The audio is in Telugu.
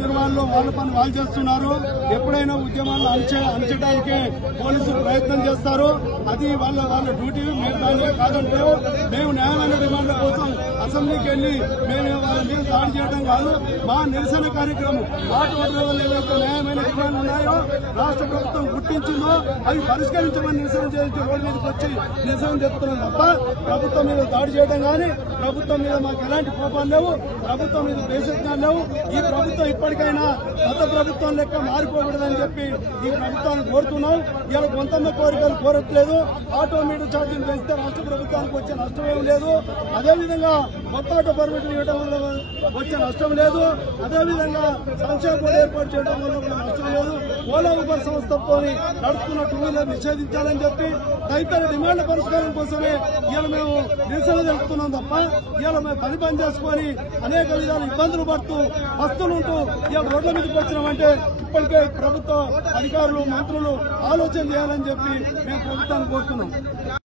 నిర్మాణంలో వాళ్ళ పని వాళ్ళు చేస్తున్నారు. ఎప్పుడైనా ఉద్యమాలను అణచడానికి పోలీసులు ప్రయత్నం చేస్తారు. అది వాళ్ళ డ్యూటీ. మేము దాన్ని కాదంటే మేము న్యాయమైన డిమాండ్ల కోసం అసెంబ్లీకి వెళ్లి మేము వాళ్ళ మీద దాడి చేయడం కాదు. మా నిరసన కార్యక్రమం ఆటోడ్రైవర్లు ఏవైతే న్యాయమైన డిమాండ్లు ఉన్నాయో రాష్ట్ర ప్రభుత్వం గుర్తించిందో అవి పరిష్కరించమని నిరసన చేసి రోడ్డు మీదకి వచ్చి నిరసన చెప్తున్నాం తప్ప ప్రభుత్వం మీద దాడి చేయడం కానీ ప్రభుత్వం మీద మాకు ఎలాంటి కోపాలు లేవు. ప్రభుత్వం మీద దేశజ్ఞానం లేవు. ఈ ప్రభుత్వం ఇప్పటికైనా గత ప్రభుత్వం లెక్క మారిపోకూడదని చెప్పి ఈ ప్రభుత్వాన్ని కోరుతున్నాం. ఇలా కొంతమంది కోరికలు కోరట్లేదు. ఆటో మీటర్ ఛార్జీలు పెంచితే రాష్ట్ర ప్రభుత్వానికి వచ్చే నష్టం ఏం లేదు. అదేవిధంగా కొత్త ఆటో పర్మిట్లు ఇవ్వడం వల్ల వచ్చే నష్టం లేదు. అదేవిధంగా సంక్షేమ బోర్డు ఏర్పాటు చేయడం వల్ల కూడా నష్టం లేదు. ఓలా ఊబర్ సంస్థతో నడుస్తున్న టూ వీలర్ నిషేధించాలని చెప్పి తదితర డిమాండ్ల పరిష్కారం కోసమే ఇలా మేము నిరసన తెలుపుతున్నాం తప్ప ఇలా మేము పని చేసుకుని అనేక విధాలు ఇబ్బందులు పడుతూ వస్తులుంటూ ఇలా రోడ్ల మీదకి వచ్చినామంటే ఇప్పటికే ప్రభుత్వ అధికారులు మంత్రులు ఆలోచన చేయాలని చెప్పి మేము ప్రభుత్వాన్ని కోరుతున్నాం.